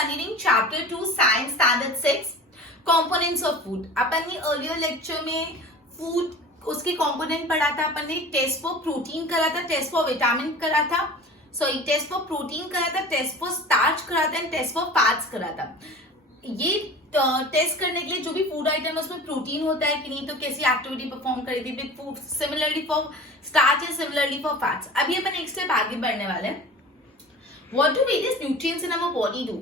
continuing chapter 2 science standard 6 components of food. अपन ने earlier lecture में food उसके component पढ़ा था. अपन ने टेस्ट फॉर प्रोटीन करा था, टेस्ट फॉर विटामिन करा था, सॉरी टेस्ट फॉर प्रोटीन करा था, टेस्ट फॉर स्टार्च करा था एंड टेस्ट फॉर फैट्स करा था. ये टेस्ट करने के लिए जो भी फूड आइटम है उसमें प्रोटीन होता है कि नहीं, तो कैसी एक्टिविटी परफॉर्म करी थी with food, similarly for starch and similarly for fats. अभी अपन एक स्टेप आगे बढ़ने वाले हैं. What do various nutrients in our body do?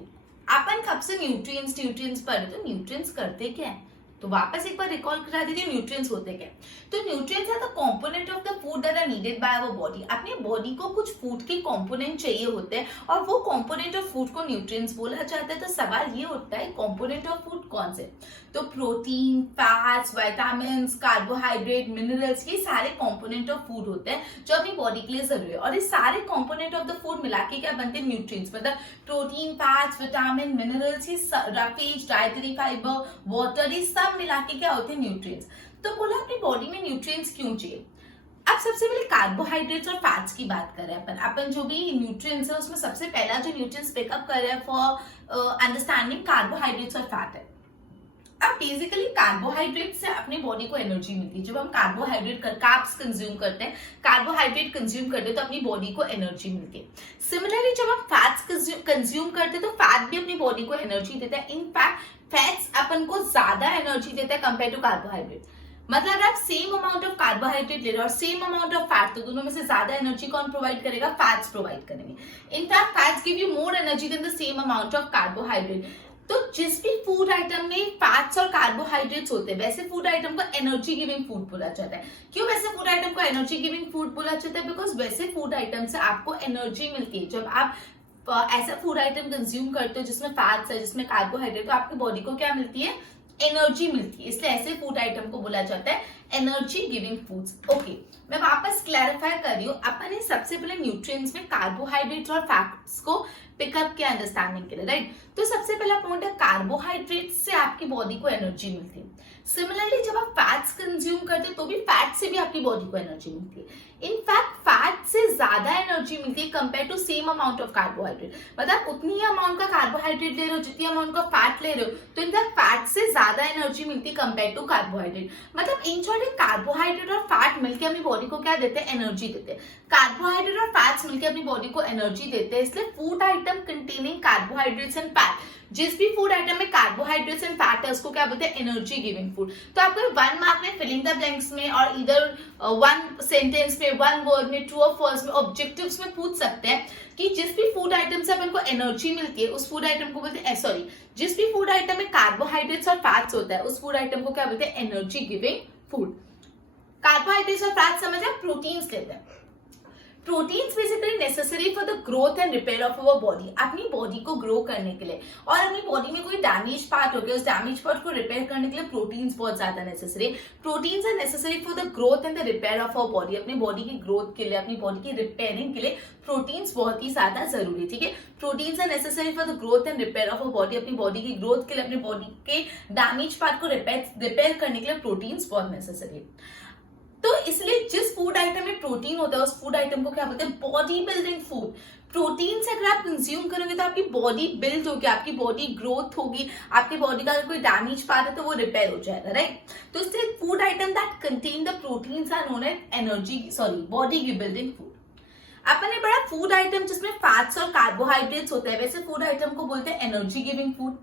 अपन कब से न्यूट्रिएंट्स पढ़ रहे, तो न्यूट्रिएंट्स करते क्या है, तो वापस एक बार रिकॉल करा दीजिए न्यूट्रिएंट्स होते क्या. तो nutrients are the component of the food that are needed by our body. अपने बॉडी को कुछ फूड के कंपोनेंट चाहिए होते हैं और वो कंपोनेंट ऑफ फूड को न्यूट्रिएंट्स बोला जाता है. तो सवाल ये उठता है कंपोनेंट ऑफ फूड कौन से, तो protein, fats, vitamins, carbohydrate, minerals, ये सारे कंपोनेंट ऑफ फूड होते हैं जो अपनी बॉडी के लिए जरूरी है. और ये सारे कंपोनेंट ऑफ द फूड मिला के क्या बनते हैं, न्यूट्रिएंट्स. मतलब प्रोटीन, फैट्स, विटामिन, मिनरल्स, ये रफेज, डाइटरी फाइबर, वाटर, ये सब मिला के क्या होते हैं, न्यूट्रिएंट्स. तो बोला अपनी बॉडी में न्यूट्रिएंट्स क्यों चाहिए. अब सबसे पहले कार्बोहाइड्रेट्स और फैट्स की बात करें अपन जो भी न्यूट्रिएंट्स है उसमें सबसे पहला जो न्यूट्रिएंट्स पिकअप कर रहे हैं फॉर अंडरस्टैंडिंग कार्बोहाइड्रेट्स और फैट है. अब बेसिकली कार्बोहाइड्रेट से अपनी बॉडी को एनर्जी मिलती है. जब हम कार्ब्स कंज्यूम करते हैं, कार्बोहाइड्रेट कंज्यूम करते हैं तो अपनी बॉडी को एनर्जी मिलती है. सिमिलरली जब हम फैट्स कंज्यूम करते हैं तो फैट भी अपनी बॉडी को एनर्जी देता है. इनफैक्ट फैट्स अपन को ज्यादा एनर्जी देता है कंपेयर टू कार्बोहाइड्रेट. मतलब अगर आप सेम अमाउंट ऑफ कार्बोहाइड्रेट ले रहे हो और सेम अमाउंट ऑफ फैट, तो दोनों में से ज्यादा एनर्जी कौन प्रोवाइड करेगा, फैट्स प्रोवाइड करेंगे. In fact fats give you more energy than the same amount of carbohydrate. तो जिस भी फूड आइटम में फैट्स और कार्बोहाइड्रेट्स होते हैं वैसे फूड आइटम को एनर्जी गिविंग फूड बोला जाता है. क्यों वैसे फूड आइटम को एनर्जी गिविंग फूड बोला जाता है, बिकॉज वैसे फूड आइटम से आपको एनर्जी मिलती है. जब आप ऐसा फूड आइटम कंज्यूम करते हो जिसमें फैट्स है, जिसमें कार्बोहाइड्रेट, तो आपकी बॉडी को क्या मिलती है, एनर्जी मिलती है. इसलिए ऐसे फूड आइटम को बोला जाता है एनर्जी गिविंग फूड्स. ओके, मैं वापस क्लैरिफाई कर रही हूँ. अपन ने सबसे पहले न्यूट्रिएंट्स में कार्बोहाइड्रेट्स और फैट्स को पिकअप किया अंडरस्टैंडिंग के लिए, राइट. तो सबसे पहला पॉइंट है कार्बोहाइड्रेट से आपकी बॉडी को एनर्जी मिलती है. सिमिलरली जब आप फैट्स कंज्यूम करते हैं तो भी फैट से भी आपकी बॉडी को एनर्जी मिलती है. इनफैक्ट फैट से ज्यादा एनर्जी मिलती है compare to same amount of carbohydrate. मतलब उतनी ही अमाउंट का कार्बोहाइड्रेट ले रहे हो जितनी अमाउंट का फैट ले रहे हो, तो इनफैक्ट फैट से ज्यादा एनर्जी मिलती है कंपेयर टू कार्बोहाइड्रेट. मतलब इन शॉर्ट कार्बोहाइड्रेट और फैट मिलकर अपनी बॉडी को क्या देते हैं, एनर्जी देते हैं. कार्बोहाइड्रेट और फैट्स मिलकर अपनी बॉडी को एनर्जी देते हैं. इसलिए food item containing carbohydrates and fat, जिस भी फूड आइटम में कार्बोहाइड्रेट्स एंड फैट है उसको क्या बोलते हैं, एनर्जी गिविंग फूड. तो आपको 1 मार्क में फिलिंग द ब्लैंक्स में और इधर 1 सेंटेंस में, 1 वर्ड में, ट्रू और फॉल्स में, ऑब्जेक्टिव्स में पूछ सकते हैं कि जिस भी फूड आइटम से अपन को एनर्जी मिलती है उस फूड आइटम को बोलते हैं, सॉरी, जिस भी फूड आइटम में कार्बोहाइड्रेट्स और फैट्स होता है उस फूड आइटम को क्या बोलते हैं, एनर्जी गिविंग फूड. कार्बोहाइड्रेट्स और फैट्स समझ आए. प्रोटीन्स लेते हैं. Proteins basically necessary for the growth and repair of our body. अपनी बॉडी को ग्रो करने के लिए और अपनी बॉडी में कोई डैमेज पार्ट हो गया उस डैमेज पार्ट को रिपेयर करने के लिए प्रोटीन्स बहुत ज्यादा necessary. Proteins are necessary for the growth and the repair of our body. अपनी बॉडी की ग्रोथ के लिए, अपनी बॉडी की रिपेयरिंग के लिए प्रोटीन्स बहुत ही ज्यादा जरूरी है. ठीक है, proteins are necessary for the growth and repair of our body. अपनी बॉडी की ग्रोथ के लिए, अपनी बॉडी के डैमेज पार्ट को रिपेयर करने के लिए प्रोटीन्स बहुत नेसेसरी है. तो इसलिए जिस फूड आइटम में प्रोटीन होता है उस फूड आइटम को क्या बोलते हैं, बॉडी बिल्डिंग फूड. प्रोटीन से अगर आप कंज्यूम करोगे तो आपकी बॉडी बिल्ड होगी, आपकी बॉडी ग्रोथ होगी, आपकी बॉडी का अगर कोई डैमेज पार्ट है तो वो रिपेयर हो जाएगा, राइट. तो इसलिए food item that contain the proteins are known as body building food. अपन ने पढ़ा फूड आइटम जिसमें फैट्स और कार्बोहाइड्रेट्स होते हैं वैसे फूड आइटम को बोलते हैं energy giving food.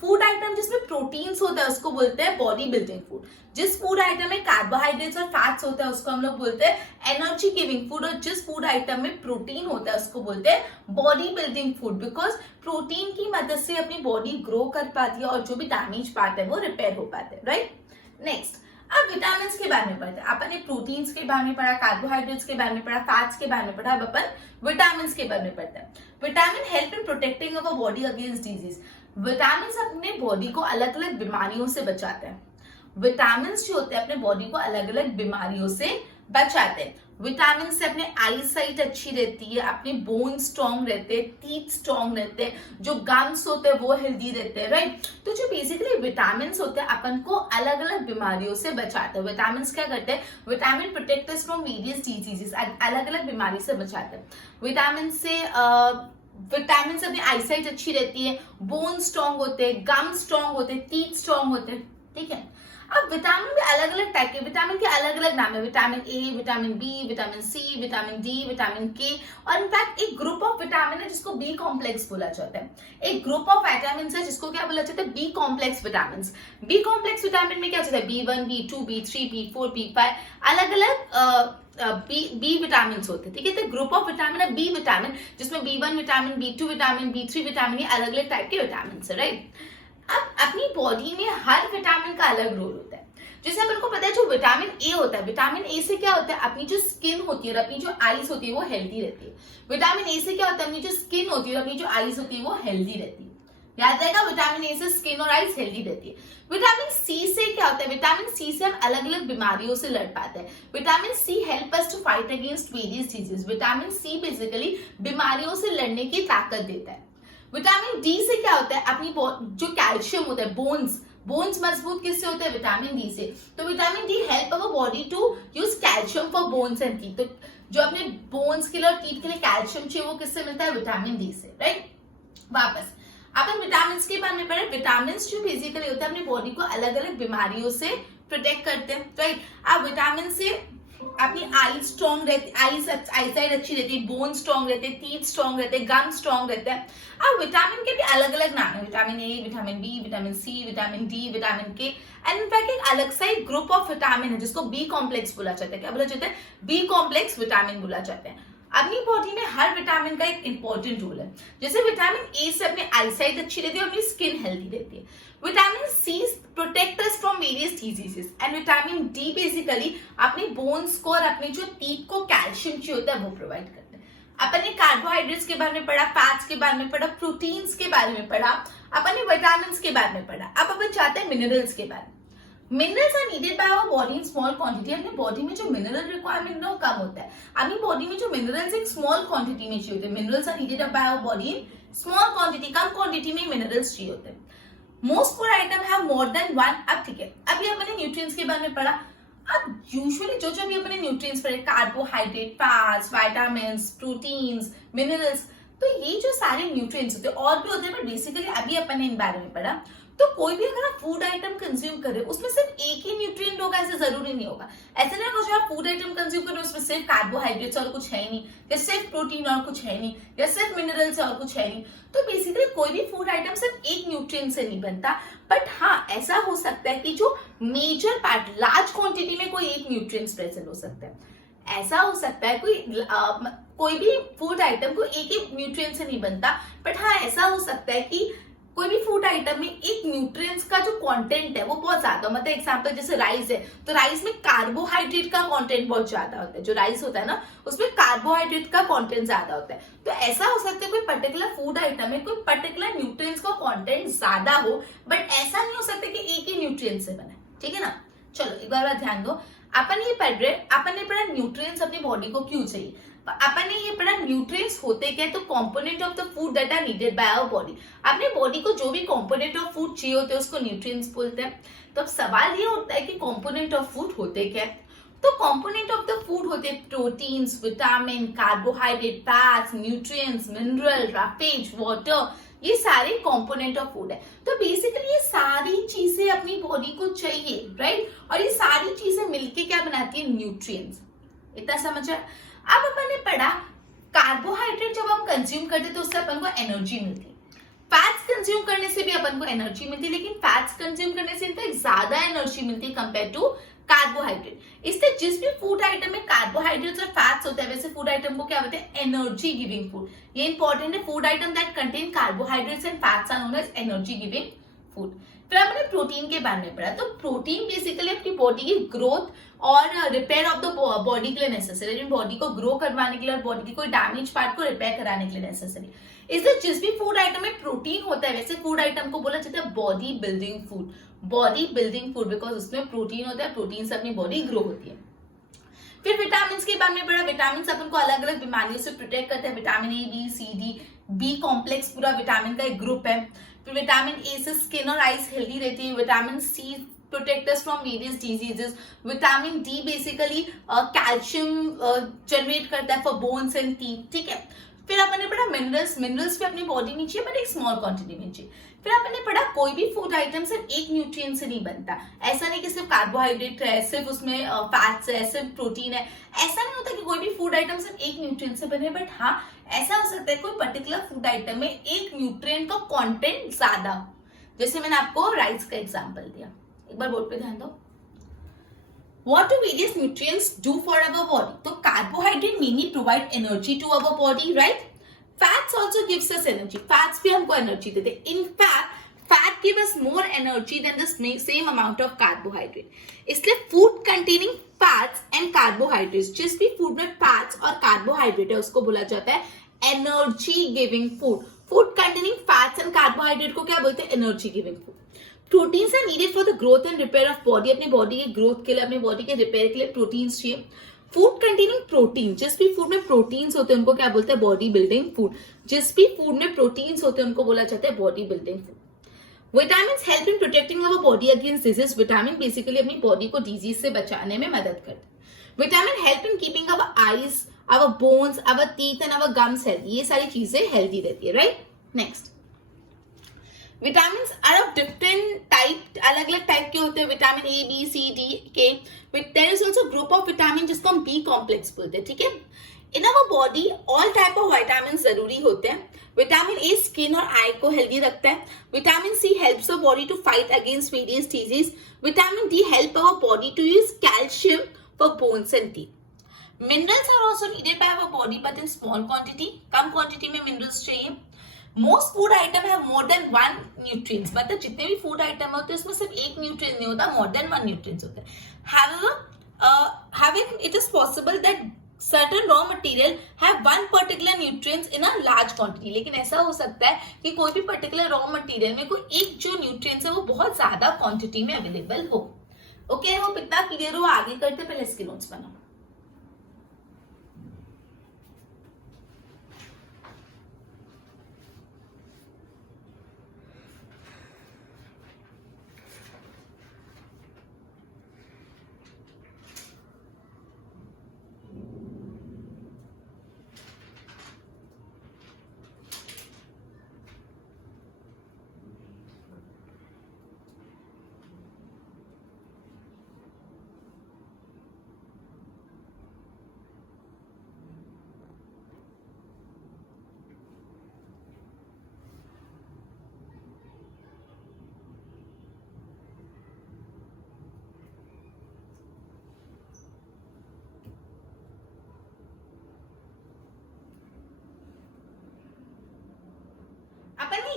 Food item जिसमें प्रोटीन्स होता है उसको बोलते हैं बॉडी बिल्डिंग फूड. जिस फूड आइटम में कार्बोहाइड्रेट्स और फैट्स होता है उसको हम लोग बोलते हैं एनर्जी गिविंग फूड. और जिस फूड आइटम में प्रोटीन होता है उसको बोलते हैं body building food, because protein की मदद से अपनी बॉडी ग्रो कर पाती है और जो भी डैमेज पार्ट है वो रिपेयर हो पाते हैं, राइट. नेक्स्ट, अब विटामिन के बारे में पढ़ते हैं. अपन ने प्रोटीन्स के बारे में पढ़ा, कार्बोहाइड्रेट्स के बारे में पढ़ा, फैट्स के बारे में पढ़ा. अब अपन विटामिन के बारे में पढ़ते हैं. Vitamin help in protecting our body against disease. Vitamin अपने बॉडी को अलग अलग बीमारियों से बचाते हैं. विटामिन जो होते हैं अपने बॉडी को अलग अलग बीमारियों से बचाते हैं. विटामिन से अपने आई साइट अच्छी रहती है, अपने बोन स्ट्रॉन्ग रहते हैं, टीथ स्ट्रॉन्ग रहते हैं, जो गम्स होते हैं वो हेल्दी रहते हैं, राइट. तो जो बेसिकली विटामिन होते हैं अपन को अलग अलग बीमारियों से बचाते हैं. विटामिन क्या करते हैं, vitamin protect us from various diseases, अलग अलग बीमारी से बचाते हैं. विटामिन से विटामिन से अपनी आईसाइट अच्छी रहती है, बोन स्ट्रांग होते हैं, गम स्ट्रांग होते हैं, टीथ स्ट्रांग होते हैं, ठीक है। अब विटामिन भी अलग अलग टाइप के, विटामिन के अलग अलग नाम है, vitamin A, vitamin B, vitamin C, vitamin D, vitamin K, और इनफैक्ट एक ग्रुप ऑफ विटामिन है जिसको बी कॉम्प्लेक्स बोला जाता है। एक ग्रुप ऑफ विटामिन है जिसको क्या बोला जाता है, B complex vitamin. B complex vitamin में क्या होता है, B1, B2, B3, B4, B5, अलग अलग बी विटामिन होते हैं, ठीक है। तो ग्रुप ऑफ विटामिन है बी विटामिन, जिसमें B1 vitamin, B2 vitamin, B3 vitamin, ये अलग अलग टाइप के विटामिन है, राइट। अब अपनी बॉडी में हर विटामिन का अलग रोल होता है। जैसे अपन को पता है जो विटामिन ए होता है, विटामिन ए से क्या होता है, अपनी जो स्किन होती है और अपनी जो आईज होती है वो हेल्दी रहती है। विटामिन ए से क्या होता है, अपनी जो स्किन होती है और अपनी जो आईज होती है वो हेल्दी रहती है। याद रहेगा, विटामिन ए से स्किन और आईज हेल्दी रहती है। विटामिन सी से क्या होता है, विटामिन सी से हम अलग अलग बीमारियों से लड़ पाते हैं। Vitamin C help us to fight against various disease. Vitamin C basically बीमारियों से लड़ने की ताकत देता है। विटामिन डी से क्या होता है, अपनी जो कैल्शियम होता है, बोन्स मजबूत किससे होते हैं, विटामिन डी से। तो vitamin D help our body to use calcium for bones and teeth. तो जो अपने बोन्स के लिए और टीथ के लिए कैल्शियम चाहिए वो किससे मिलता है, विटामिन डी से, राइट। वापस अपन विटामिन के बारे में पढ़े। विटामिन जो बेसिकली होता है अपनी बॉडी को अलग अलग बीमारियों से प्रोटेक्ट करते हैं, राइट। अब विटामिन से अपनी आई स्ट्रॉन्ग रहती, आईसाइट अच्छी रहती है, बोन स्ट्रॉन्ग रहते हैं, टीथ स्ट्रॉन्ग रहते हैं, गम स्ट्रॉन्ग रहता है। अब विटामिन के भी अलग अलग नाम है, vitamin A, vitamin B, vitamin C, vitamin D, vitamin K, and in fact एक अलग सा एक ग्रुप ऑफ विटामिन है जिसको बी कॉम्प्लेक्स बोला जाता है। क्या बोला जाता है, बी कॉम्प्लेक्स विटामिन बोला जाता है। अपनी बॉडी में हर विटामिन का एक इंपॉर्टेंट रोल है। जैसे विटामिन ए से अपनी आईसाइट अच्छी रहती है और अपनी स्किन हेल्दी रहती है। Vitamin C protect us from various diseases, and vitamin D basically अपनी बोन्स को और अपनी जो टीथ को कैल्शियम चाहिए होता है वो प्रोवाइड करते हैं। अपन ने कार्बोहाइड्रेट्स के बारे में पढ़ा, फैट्स के बारे में पढ़ा, प्रोटीन्स के बारे में पढ़ा, अपन ने विटामिन के बारे में पढ़ा। अब अपन चाहते हैं मिनरल्स के बारे में। Minerals are needed by our body in small quantity. अपनी बॉडी में जो मिनरल रिक्वायरमेंट है वो कम होता है। अपनी बॉडी में जो मिनरल्स एक स्मॉल क्वांटिटी में चाहिए होते हैं। Minerals are needed by our body in small quantity, कम क्वांटिटी में मिनरल्स चाहिए होते हैं। Most food item have more than one. अब ठीक है, अभी अपने न्यूट्रिएंट्स के बारे में पढ़ा। अब यूजुअली जो भी अपने न्यूट्रिएंट्स पढ़े, carbohydrate, fats, vitamins, proteins, minerals, तो ये जो सारे न्यूट्रिएंट्स होते हैं और भी होते हैं, बट बेसिकली अभी अपन ने इन बारे में पढ़ा। तो कोई भी अगर आप फूड आइटम कंज्यूम कर रहे हो उसमें सिर्फ एक ही न्यूट्रिएंट होगा ऐसे जरूरी नहीं होगा। ऐसे नहीं होगा जो आप फूड आइटम कंज्यूम कर रहे हो उसमें सिर्फ कार्बोहाइड्रेट्स और कुछ है ही नहीं, या सिर्फ प्रोटीन और कुछ है नहीं, या सिर्फ मिनरल्स और कुछ है नहीं। तो बेसिकली कोई भी फूड आइटम सिर्फ एक न्यूट्रिएंट से नहीं बनता, बट हाँ ऐसा हो सकता है कि जो मेजर पार्ट, लार्ज क्वांटिटी में कोई एक न्यूट्रिएंट्स प्रेजेंट हो सकता है। ऐसा हो सकता है कोई भी फूड आइटम को एक ही न्यूट्रिएंट से नहीं बनता, बट हाँ ऐसा हो सकता है कि कोई भी फूड आइटम में एक न्यूट्रिएंट्स का जो कंटेंट है वो बहुत ज्यादा, मतलब एग्जांपल जैसे राइस है तो राइस में कार्बोहाइड्रेट का कंटेंट बहुत ज्यादा होता है। जो राइस होता है ना उसमें कार्बोहाइड्रेट का कंटेंट ज्यादा होता है। तो ऐसा हो सकता है कोई पर्टिकुलर फूड आइटम में कोई पर्टिकुलर न्यूट्रिएंट्स का कंटेंट ज्यादा हो, बट ऐसा नहीं हो सकता कि एक ही न्यूट्रिएंट से बने, ठीक है ना। चलो एक बार ध्यान दो, अपन ये पढ़ रहे, अपन ने पढ़ा न्यूट्रिएंट्स अपनी बॉडी को क्यों चाहिए, अपन ने ये पढ़ा न्यूट्रिएंट्स होते क्या, तो component of the food that are needed by our body. अपने बॉडी को जो भी कंपोनेंट ऑफ फूड चाहिए होते हैं उसको न्यूट्रिएंट्स बोलते हैं। तो अब सवाल ये उठता है कि कंपोनेंट ऑफ फूड होते क्या। तो कंपोनेंट ऑफ द फूड होते हैं proteins, vitamin, carbohydrate, fats, nutrients, mineral, roughage, water, ये सारे कंपोनेंट ऑफ फूड है। तो बेसिकली ये सारी चीजें अपनी बॉडी को चाहिए, राइट। और ये सारी चीजें मिलके क्या बनाती है, न्यूट्रिएंट्स। इतना समझ आया। अब अपन ने पढ़ा कार्बोहाइड्रेट जब हम कंज्यूम करते तो उससे अपन को एनर्जी मिलती है। फैट्स कंज्यूम करने से भी अपन को एनर्जी मिलती है, लेकिन फैट्स कंज्यूम करने से इनफैक्ट ज्यादा एनर्जी मिलती है कंपेयर टू कार्बोहाइड्रेट। इससे जिस भी फूड आइटम में कार्बोहाइड्रेट्स और फैट्स होता है वैसे फूड आइटम को क्या बोलते हैं, एनर्जी गिविंग फूड। ये इंपॉर्टेंट है, food item that contain carbohydrates and fats are known as energy giving food. फिर हमने प्रोटीन के बारे में पढ़ा। तो प्रोटीन बेसिकली अपनी बॉडी की ग्रोथ और रिपेयर ऑफ द बॉडी के लिए नेसेसरी है, बॉडी को ग्रो करवाने के लिए और बॉडी की कोई डैमेज पार्ट को रिपेयर कराने के लिए नेसेसरी। इसलिए जिस भी फूड आइटम में प्रोटीन होता है वैसे फूड आइटम को बोला जाता है body building food. Body building food because उसमें प्रोटीन होता है, प्रोटीन से अपनी बॉडी ग्रो होती है। फिर विटामिन के बारे में पढ़ा। विटामिन अपन को अलग अलग बीमारियों से प्रोटेक्ट करते हैं। Vitamin A, B, C, D, B complex पूरा विटामिन का एक ग्रुप है। फिर विटामिन ए से स्किन और आईज हेल्दी रहती है। Vitamin C protect us from various diseases. Vitamin D basically calcium generate करता है फॉर बोन्स एंड टीथ, ठीक है। फिर अपन ने पढ़ा मिनरल्स, मिनरल्स भी अपनी बॉडी में चाहिए बट एक स्मॉल क्वांटिटी में चाहिए। फिर अपन ने पढ़ा कोई भी फूड आइटम सिर्फ एक न्यूट्रिएंट से नहीं बनता, ऐसा नहीं कि सिर्फ कार्बोहाइड्रेट है, सिर्फ उसमें फैट्स है, सिर्फ प्रोटीन है, ऐसा नहीं होता कि कोई भी फूड आइटम सिर्फ एक न्यूट्रिएंट से बने। बट हाँ, ऐसा हो सकता है कोई पर्टिकुलर फूड आइटम में एक न्यूट्रिएंट का कंटेंट ज्यादा, जैसे मैंने आपको राइस का एग्जांपल दिया। एक बार बोर्ड पे ध्यान दो। What do various nutrients do for our body? तो carbohydrate mainly provide energy to our body, right? Fats also gives us energy. Fats भी हमको energy देते हैं. In fact, fat give us more energy than the same amount of carbohydrate. इसलिए food containing fats and carbohydrates, जिस भी food में fats और carbohydrate है उसको बोला जाता है energy giving food. Food containing fats and carbohydrate को क्या बोलते हैं? Energy giving food. Proteins are needed for the growth and repair of body, अपनी बॉडी के ग्रोथ के लिए, अपनी बॉडी के रिपेयर के लिए प्रोटीन्स चाहिए। फूड कंटेनिंग प्रोटीन, जिस भी फूड में प्रोटीन्स होते हैं उनको क्या बोलते हैं? Body building food. जिस भी फूड में प्रोटीन्स होते हैं उनको बोला जाता है body building food. Vitamin help in protecting our body against disease. Vitamin basically अपनी बॉडी को डिजीज से बचाने में मदद करते हैं। Vitamin help in keeping our eyes, our bones, our teeth and our gums healthy. ये सारी चीजें हेल्दी रहती है, right? Next, vitamin are of different type, अलग अलग टाइप के होते हैं। Vitamin A, B, C, D, K. There is also group of vitamin जिसको हम बी कॉम्प्लेक्स बोलते हैं, ठीक है? In our body all type of vitamin जरूरी होते हैं। विटामिन ए स्किन और आई को हेल्दी रखता है। Vitamin C helps our body to fight against various disease. Vitamin D help our body to use calcium for bones and teeth. Minerals are also needed by our body but in small quantity, कम quantity में minerals चाहिए। Most food item have more than one nutrients, मतलब जितने भी food item होते हैं उसमें सिर्फ एक न्यूट्रिएंट नहीं होता, मोर देन वन न्यूट्रिएंट्स होते हैं। However, it is possible that certain raw material have one particular nutrients in a large quantity, लेकिन ऐसा हो सकता है कि कोई भी पर्टिकुलर रॉ मटेरियल में कोई एक जो न्यूट्रिएंट्स है वो बहुत ज्यादा क्वांटिटी में अवेलेबल हो। ओके, वो कितना क्लियर हो? आगे करते पहले इसके नोट्स बनाओ।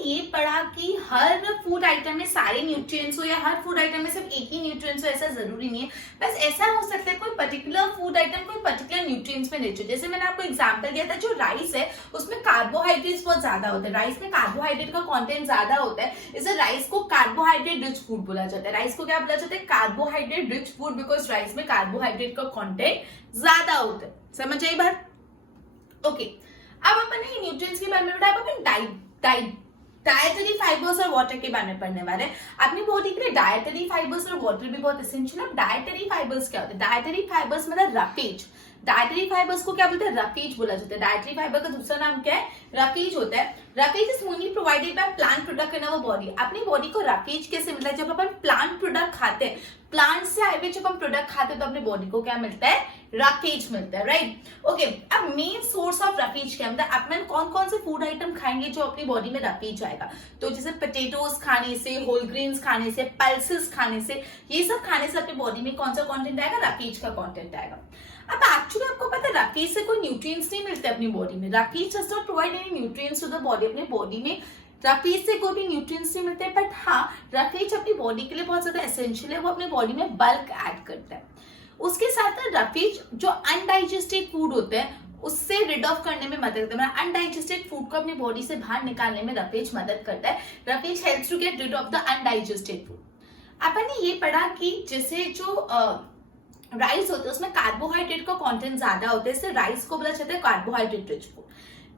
ये पढ़ा कि हर फूड आइटम में सारे न्यूट्रिएंट्स हो या हर फूड आइटम में सिर्फ एक ही न्यूट्रिएंट्स हो, ऐसा जरूरी नहीं है। बस ऐसा हो सकता है कोई पर्टिकुलर फूड आइटम कोई पर्टिकुलर न्यूट्रिएंट्स में रिच हो। जैसे मैंने आपको एग्जांपल दिया था, जो राइस है उसमें कार्बोहाइड्रेट्स बहुत ज्यादा होते हैं, राइस में कार्बोहाइड्रेट का कंटेंट ज्यादा होता है, इसलिए राइस को कार्बोहाइड्रेट रिच फूड बोला जाता है। राइस को क्या बोला जाता है? Carbohydrate rich food, because rice में कार्बोहाइड्रेट का कंटेंट ज्यादा होता है। समझ आई बात? ओके, अब अपन ने न्यूट्रिएंट्स के बारे में पढ़ा, अब अपन डायटरी फाइबर्स और वाटर के बारे में पढ़ने वाले हैं। अपनी बॉडी के लिए डायटरी फाइबर्स और वाटर भी बहुत एसेंशियल है। डायटरी फाइबर्स क्या होते हैं? डायटरी फाइबर्स मतलब रफेज। डायटरी फाइबर्स को क्या बोलते हैं? रफेज बोला जाता है। डायटरी फाइबर का दूसरा नाम क्या है? रफेज होता है। Roughage is mainly provided by plant product in our body. अपनी बॉडी को रफेज कैसे मिलता है? जब अपन प्लांट प्रोडक्ट खाते हैं, प्लांट से आए हुए जब हम प्रोडक्ट खाते हैं तो अपनी बॉडी को क्या मिलता है? रफेज मिलता है, राइट? ओके, अब मेन सोर्स ऑफ रफेज क्या मतलब अपन कौन कौन से फूड आइटम खाएंगे जो अपनी बॉडी में रफेज आएगा? तो जैसे पोटैटोज खाने से, होल ग्रेन्स खाने से, पल्सेस खाने से, ये सब खाने से अपनी बॉडी में कौन सा कंटेंट आएगा? रफेज का कंटेंट आएगा। अब एक्चुअली आपको पता है रफेज से कोई न्यूट्रिएंट्स नहीं मिलते अपनी बॉडी में। Roughage does not provide any nutrients to the body. अपनी बॉडी में रफेज से कोई भी न्यूट्रिएंट्स नहीं मिलते, बट हाँ, रफेज अपनी बॉडी के लिए बहुत ज्यादा एसेंशियल है। वो अपनी बॉडी में बल्क ऐड करता है। उसके साथ रफेज जो अनडाइजेस्टेड फूड होते हैं उससे रिड ऑफ करने में मदद करता है। अनडाइजेस्टेड फूड को अपनी बॉडी से बाहर निकालने में रफेज मदद करता है। Roughage helps to get rid of the undigested food. अपन ने ये पढ़ा कि जैसे जो राइस होता है उसमें कार्बोहाइड्रेट का कंटेंट ज्यादा होता है, इसलिए राइस को बोला जाता है कार्बोहाइड्रेट रिच फूड।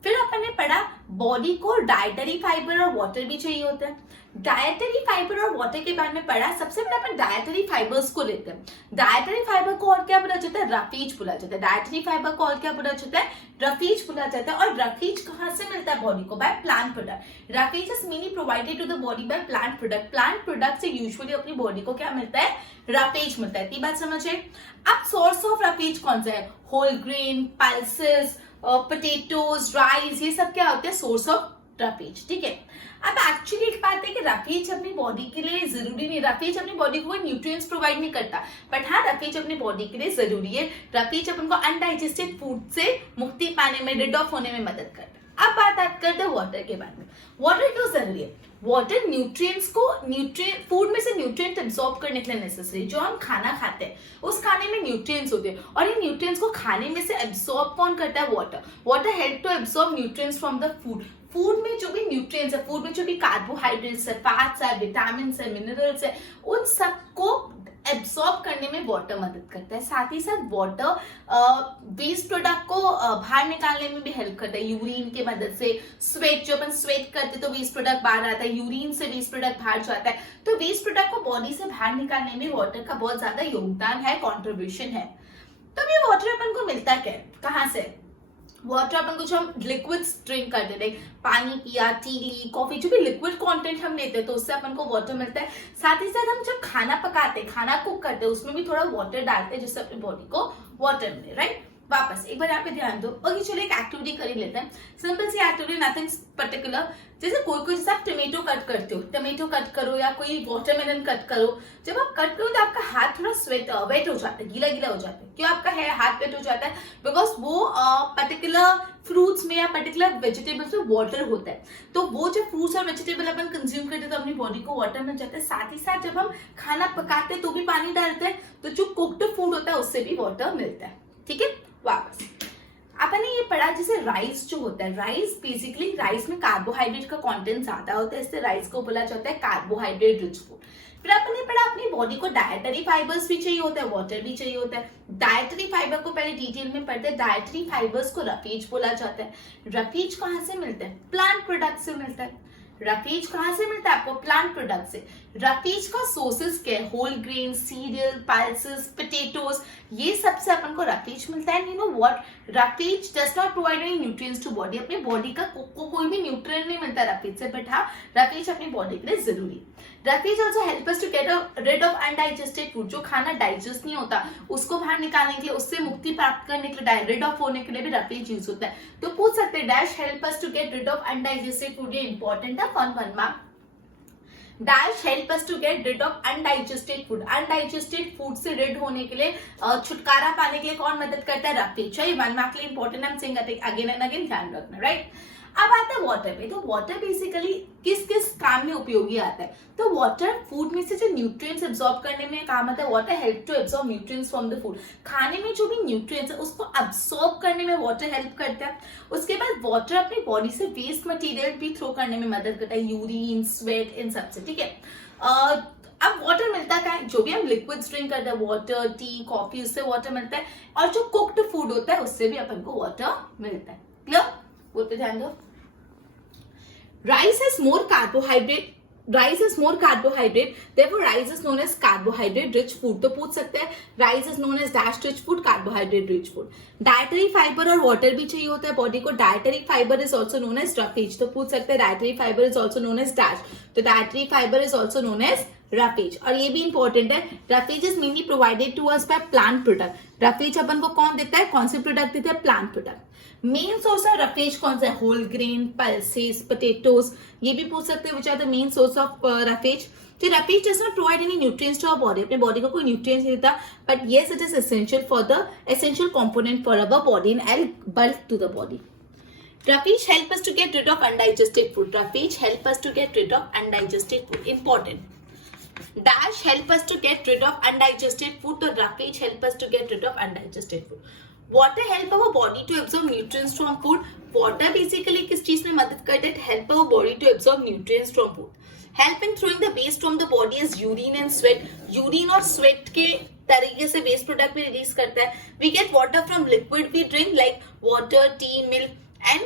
फिर अपन ने पढ़ा बॉडी को डाइटरी फाइबर और वाटर भी चाहिए होता है। डाइटरी फाइबर और वाटर के बारे में पढ़ा। सबसे पहले अपन डाइटरी फाइबर्स को लेते हैं। डाइटरी फाइबर को और क्या बोला जाता है? रफीज बोला जाता है। डाइटरी फाइबर को और क्या बोला जाता है? रफीज बोला जाता है। और रफीज कहाँ से मिलता है बॉडी को? By plant product. Roughage is mainly provided to the body by plant product. Plant product से यूजुअली अपनी बॉडी को क्या मिलता है? रफीज मिलता है। इतनी बात समझे। अब सोर्स ऑफ रफीज कौन सा है? Whole grain, pulses, potatoes, rice, ये सब क्या होते हैं? Source of roughage. ठीक है। अब एक्चुअली एक बात है कि रफीज अपनी बॉडी के लिए जरूरी नहीं। रफीज अपनी बॉडी को कोई न्यूट्रिएंट्स प्रोवाइड नहीं करता, बट हाँ रफीज अपनी बॉडी के लिए जरूरी है। रफीज अपन को अनडाइजेस्टेड फूड से मुक्ति पाने में, रिड ऑफ होने में मदद करता है। अब बात करते हैं वाटर के बारे में। वाटर क्यों जरूरी है? वाटर न्यूट्रिएंट्स को फूड में से न्यूट्रिएंट एब्सॉर्ब करने के लिए नेसेसरी। जो हम खाना खाते हैं उस खाने में न्यूट्रिएंट्स होते हैं, और इन न्यूट्रिएंट्स को खाने में से एब्सॉर्ब कौन करता है? Water. Water help to absorb nutrients from the food. Food में जो भी न्यूट्रिएंट्स है, फूड में जो भी कार्बोहाइड्रेट्स है, फैट्स है, विटामिन है, मिनरल्स है, उन सबको एब्सॉर्ब करने में वाटर मदद करता है। साथ ही साथ वाटर वेस्ट प्रोडक्ट को बाहर निकालने में भी हेल्प करता है। यूरिन के मदद से, स्वेट, जो अपन स्वेट करते तो वेस्ट प्रोडक्ट बाहर आता है, यूरिन से वेस्ट प्रोडक्ट बाहर जाता है। तो वेस्ट प्रोडक्ट को बॉडी से बाहर निकालने में वाटर का बहुत ज्यादा योगदान है, कॉन्ट्रीब्यूशन है। तो ये वाटर अपन को मिलता क्या है? कहाँ से? वाटर अपन को जो हम लिक्विड्स ड्रिंक करते थे, पानी पिया, टी ली, कॉफी, जो भी लिक्विड कंटेंट हम लेते हैं तो उससे अपन को वाटर मिलता है। साथ ही साथ हम जब खाना पकाते हैं, खाना कुक करते हैं, उसमें भी थोड़ा वाटर डालते हैं जिससे अपनी बॉडी को वाटर मिले। राइट। वापस एक बार यहाँ पे ध्यान दो। ओके चलो एक एक्टिविटी कर ही लेते हैं। सिंपल सी एक्टिविटी, नथिंग पर्टिकुलर। जैसे कोई जैसे आप टमेटो कट करते हो, टमेटो कट करो या कोई वाटरमेलन कट करो। जब आप कट करो तो आपका हाथ थोड़ा वेट हो जाता है, गीला गीला हो जाता है। क्यों आपका हाथ वेट हो जाता है? बिकॉज वो पर्टिकुलर फ्रूट्स में या पर्टिकुलर वेजिटेबल्स में वाटर होता है। तो वो जो फ्रूट्स और वेजिटेबल अपन कंज्यूम करते हैं तो अपनी बॉडी को वाटर मिल जाता है। साथ ही साथ जब हम खाना पकाते हैं तो भी पानी डालते हैं, तो जो कुक्ड फूड होता है उससे भी वाटर मिलता है। ठीक है। वापस अपन ने ये पढ़ा जैसे राइस जो होता है, राइस बेसिकली, राइस में कार्बोहाइड्रेट का कंटेंट ज्यादा होता है, इससे राइस को बोला जाता है कार्बोहाइड्रेट रिच फूड। फिर अपन ने पढ़ा अपनी बॉडी को डाइटरी फाइबर्स भी चाहिए होता है, वाटर भी चाहिए होता है। डाइटरी फाइबर को पहले डिटेल में पढ़ते हैं। डाइटरी फाइबर्स को रफीज बोला जाता है। रफीज कहाँ से मिलता है? प्लांट प्रोडक्ट से मिलता है। रफीज कहाँ से मिलता है आपको? प्लांट प्रोडक्ट से। रफीज का सोर्सेस क्या है? Whole grain, cereal, pulses, potatoes, ये सबसे अपन को रफीज मिलता है। You know what? Roughage does not provide any nutrients to body. अपनी बॉडी का कोई भी न्यूट्रिएंट नहीं मिलता रफीज से, बट हाँ रफीज अपनी बॉडी के लिए जरूरी। Roughage also help us to get rid of undigested food. जो खाना डाइजेस्ट नहीं होता उसको बाहर निकालने के लिए, उससे मुक्ति प्राप्त करने के लिए, रिड ऑफ होने के लिए भी रफीज यूज होता है। तो पूछ सकते हैं dash help us to get rid of undigested food. ये इंपॉर्टेंट है for 1 mark. Dash help us to get rid of undigested food. Undigested food से रिड होने के लिए, छुटकारा पाने के लिए कौन मदद करता है? रफीज। चाहिए 1 मार्क के लिए इंपॉर्टेंट, हम सेइंग अगेन एंड अगेन, ध्यान रखना। राइट। अब आता है वाटर पे। तो वाटर बेसिकली किस किस काम में उपयोगी आता है? तो वाटर फूड में से जो न्यूट्रिएंट्स एब्सॉर्ब करने में काम आता है। Water help to absorb nutrients from the food. खाने में जो भी न्यूट्रिएंट्स है उसको एब्सॉर्ब करने में वाटर हेल्प करता है। उसके बाद वाटर अपनी बॉडी से वेस्ट मटेरियल भी थ्रो करने में मदद करता है, यूरिन, स्वेट, इन सब से। ठीक है। अब वाटर मिलता क्या है? जो भी हम लिक्विड्स ड्रिंक करते हैं, वाटर, टी, कॉफी, उससे वाटर मिलता है। और जो कुक्ड फूड होता है उससे भी अपन को वाटर मिलता है। क्लियर? बोल पे ध्यान दो। Rice has more carbohydrate, therefore rice is known as carbohydrate rich food। तो पूछ सकते हैं rice is known as dash rich food, carbohydrate rich food। Dietary fiber और water भी चाहिए होता है बॉडी को। Dietary fiber is also known as roughage। तो पूछ सकते हैं dietary fiber is also known as dash। तो dietary fiber is also known as roughage। और ये भी इंपॉर्टेंट है, roughage is mainly provided to us by plant product। roughage अपन को कौन देता है? कौन से प्रोडक्ट देता है? Plant product. Main source of roughage कौन सा है? होल ग्रेन, पल्सेस, पोटैटोज, ये भी पूछ सकते हैं which are the main source of roughage. तो roughage does not provide any nutrients to our body. अपने बॉडी को कोई न्यूट्रिएंट्स नहीं देता, but yes it is essential for the essential component for our body and add bulk to the body. Rafesh help us to get rid of undigested food. Rafesh help us to get rid of undigested food. Important. Dash help us to get rid of undigested food. तो Rafesh help us to get rid of undigested food. Water help our body to absorb nutrients from food. Water basically किस चीज में मदद करता है? Help our body to absorb nutrients from food. Help in throwing the waste from the body is urine and sweat. Urine और sweat के तरीके से waste product भी रिलीज करता है. We get water from liquid we drink like water, tea, milk. And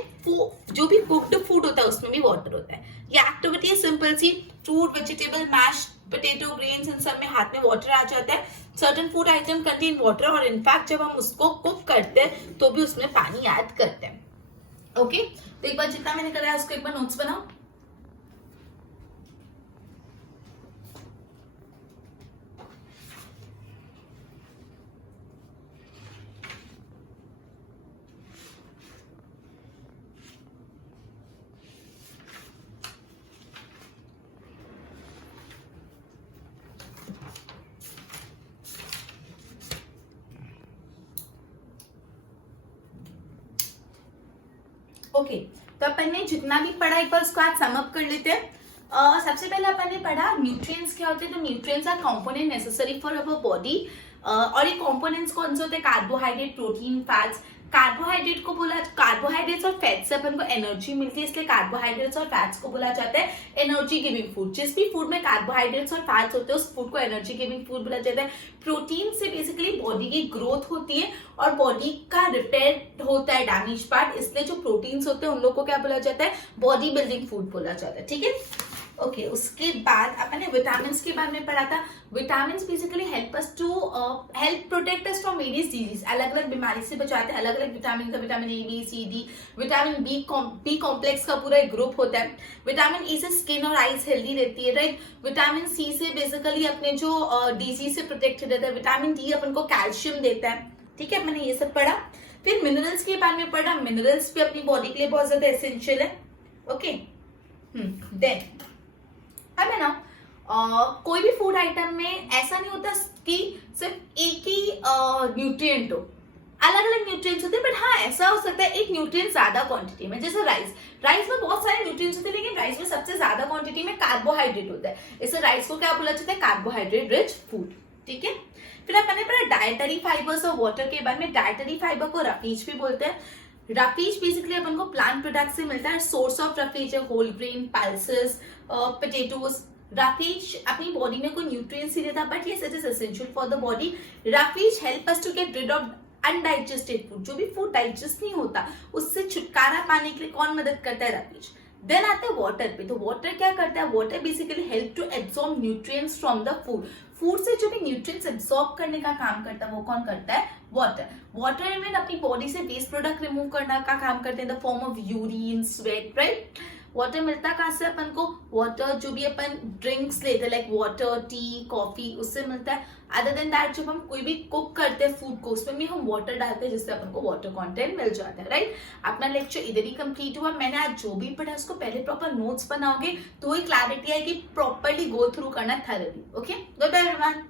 जो भी cooked food होता है उसमें भी वाटर होता है। ये एक्टिविटी है सिंपल सी, fruit, vegetable, mash potato, grains, इन सब में हाथ में वाटर आ जाता है। Certain food item contain water, और इनफैक्ट जब हम उसको कुक करते हैं तो भी उसमें पानी ऐड करते हैं। ओके, तो एक बार जितना मैंने करा है उसको एक बार नोट्स बनाओ। ओके, तो अपन ने जितना भी पढ़ा एक बार उसको आज सम अप कर लेते हैं। सबसे पहले अपन ने पढ़ा न्यूट्रिएंट्स क्या होते हैं। तो nutrients R component necessary for our body, और ये कंपोनेंट्स कौन से होते हैं? Carbohydrate, protein, fats. कार्बोहाइड्रेट को बोला, कार्बोहाइड्रेट्स और फैट्स से अपन को एनर्जी मिलती है, इसलिए कार्बोहाइड्रेट्स और फैट्स को बोला जाता है एनर्जी गिविंग फूड। जिस भी फूड में कार्बोहाइड्रेट्स और फैट्स होते हैं उस फूड को एनर्जी गिविंग फूड बोला जाता है। प्रोटीन से बेसिकली बॉडी की ग्रोथ होती है और बॉडी का रिपेयर होता है डैमेज पार्ट, इसलिए जो प्रोटीन्स होते हैं उन लोग को क्या बोला जाता है? बॉडी बिल्डिंग फूड बोला जाता है। ठीक है, ओके, उसके बाद अपन ने विटामिन के बारे में पढ़ा था। Vitamin basically help us to help protect us from various disease, अलग अलग बीमारी से बचाते हैं। अलग अलग विटामिन का, vitamin A, B, C, D, vitamin B complex का पूरा एक ग्रुप होता है। विटामिन ई से स्किन और आईज हेल्दी रहती है, राइट। विटामिन सी से बेसिकली अपने जो डिजीज से प्रोटेक्ट रहता है। विटामिन डी अपन को कैल्शियम देता है। ठीक है, मैंने ये सब पढ़ा। फिर मिनरल्स के बारे में पढ़ा। मिनरल्स भी अपनी बॉडी के लिए बहुत ज्यादा एसेंशियल है। ओके, देन अब है ना, कोई भी फूड आइटम में ऐसा नहीं होता कि सिर्फ एक ही न्यूट्रिएंट हो, अलग अलग न्यूट्रिएंट्स होते हैं। बट हाँ, ऐसा हो सकता है एक न्यूट्रिएंट ज्यादा क्वांटिटी में, जैसे राइस में बहुत सारे न्यूट्रिएंट्स होते हैं, लेकिन राइस में सबसे ज्यादा क्वांटिटी में कार्बोहाइड्रेट होता है, इससे राइस को क्या बोला जाता है? Carbohydrate rich food. ठीक है, फिर अपन ने पढ़ा डायटरी फाइबर्स और वाटर के बारे में। डायटरी फाइबर को रफीज भी बोलते हैं। रफीज बेसिकली अपन को प्लांट प्रोडक्ट से मिलता है। सोर्स ऑफ रफीज है whole grain, pulses, potatoes. Roughage अपनी बॉडी में कोई न्यूट्रिएंट्स ही देता, but yes it is essential for the body. Roughage help us to get rid of undigested food, जो भी फूड डाइजेस्ट नहीं होता उससे छुटकारा पाने के लिए कौन मदद करता है? रफीज। देन आता है वाटर पे। तो वाटर क्या करता है? Water basically help to absorb nutrients from the food. Food से जो भी न्यूट्रिएंट्स एब्सॉर्ब करने का काम करता है वो कौन करता है? वाटर। वाटर में अपनी बॉडी से वेस्ट प्रोडक्ट रिमूव करने का काम करते हैं the form of urine, sweat, right. Water मिलता कहाँ से अपन को? वाटर जो भी अपन ड्रिंक्स लेते हैं लाइक वाटर, टी, कॉफी, उससे मिलता है। अदर देन दैट जब हम कोई भी कुक करते हैं फूड को, उसमें भी हम वाटर डालते हैं जिससे अपन को वाटर कंटेंट मिल जाता है, राइट। अपना लेक्चर इधर ही कंप्लीट हुआ। मैंने आज जो भी पढ़ा उसको पहले प्रॉपर नोट्स बनाओगे तो ही क्लैरिटी है कि प्रॉपरली गो थ्रू करना thoroughly. Okay, good bye everyone.